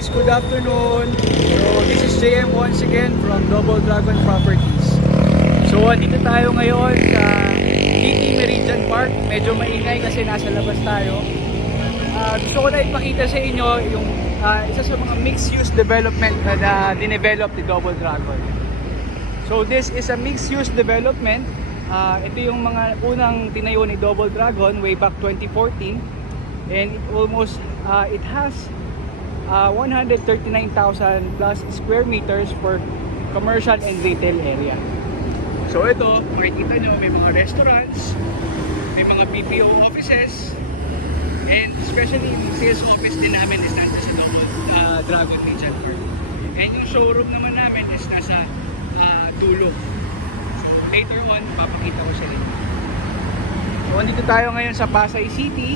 guys, good afternoon. So this is JM once again from Double Dragon Properties. So dito tayo ngayon sa DT Meridian Park. Medyo maingay kasi nasa labas tayo. Gusto ko na ipakita sa inyo yung isa sa mga mixed-use development na dinevelop ni Double Dragon. So this is a mixed-use development. Ito yung mga unang tinayo ni Double Dragon way back 2014. And it has 139,000 plus square meters for commercial and retail area. So ito, makikita nyo, may mga restaurants, may mga BPO offices, and especially yung sales office din namin is nasa sa Double Dragon Region Park. And yung showroom naman namin is nasa dulo. So later on, papakita ko sa inyo. So andito tayo ngayon sa Pasay City.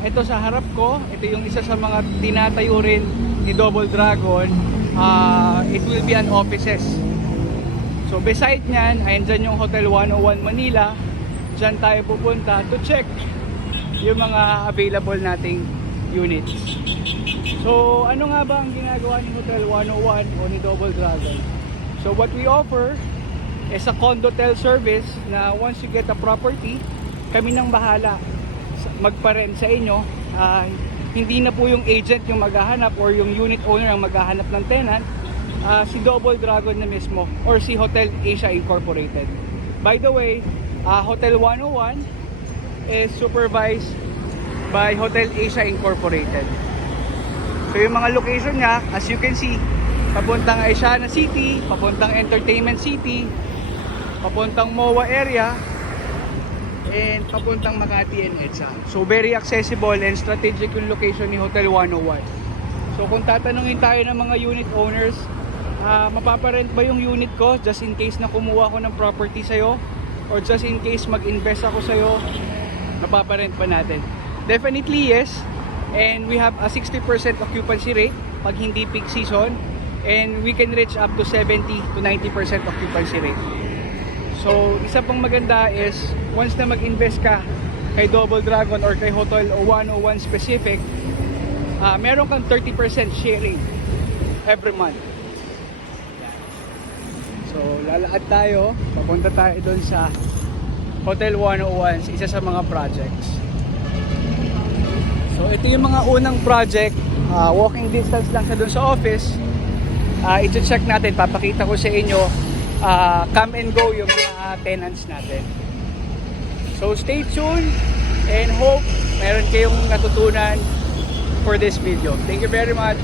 Ito sa harap ko, ito yung isa sa mga tinatayo rin ni Double Dragon. It will be an offices. So beside nyan, ayan dyan yung Hotel 101 Manila. Dyan tayo pupunta to check yung mga available nating units. So ano nga ba ang ginagawa ni Hotel 101 o ni Double Dragon? So what we offer is a condo-tel service na once you get a property, kami nang bahala magpa-rent sa inyo. Hindi na po yung agent yung maghahanap or yung unit owner ang maghahanap ng tenant. Si Double Dragon na mismo or si Hotel Asia Incorporated. By the way, Hotel 101 is supervised by Hotel Asia Incorporated. So yung mga location niya, as you can see, papuntang Asiana City, papuntang Entertainment City, papuntang MOA area, and papuntang Makati and EDSA. So very accessible and strategic yung location ni Hotel 101. So kung tatanungin tayo ng mga unit owners, mapaparent ba yung unit ko just in case na kumuha ko ng property sa'yo, or just in case mag-invest ako sa'yo, mapaparent ba natin? Definitely yes. And we have a 60% occupancy rate pag hindi peak season, and we can reach up to 70 to 90% occupancy rate. So, isa pang maganda is, once na mag-invest ka kay Double Dragon or kay Hotel 101 specific, meron kang 30% sharing every month. So, lalakad tayo, papunta tayo doon sa Hotel 101, isa sa mga projects. So, ito yung mga unang project, walking distance lang sa doon sa office. I-check natin, papakita ko sa inyo come and go yung mga tenants natin. So stay tuned and hope meron kayong natutunan for this video. Thank you very much.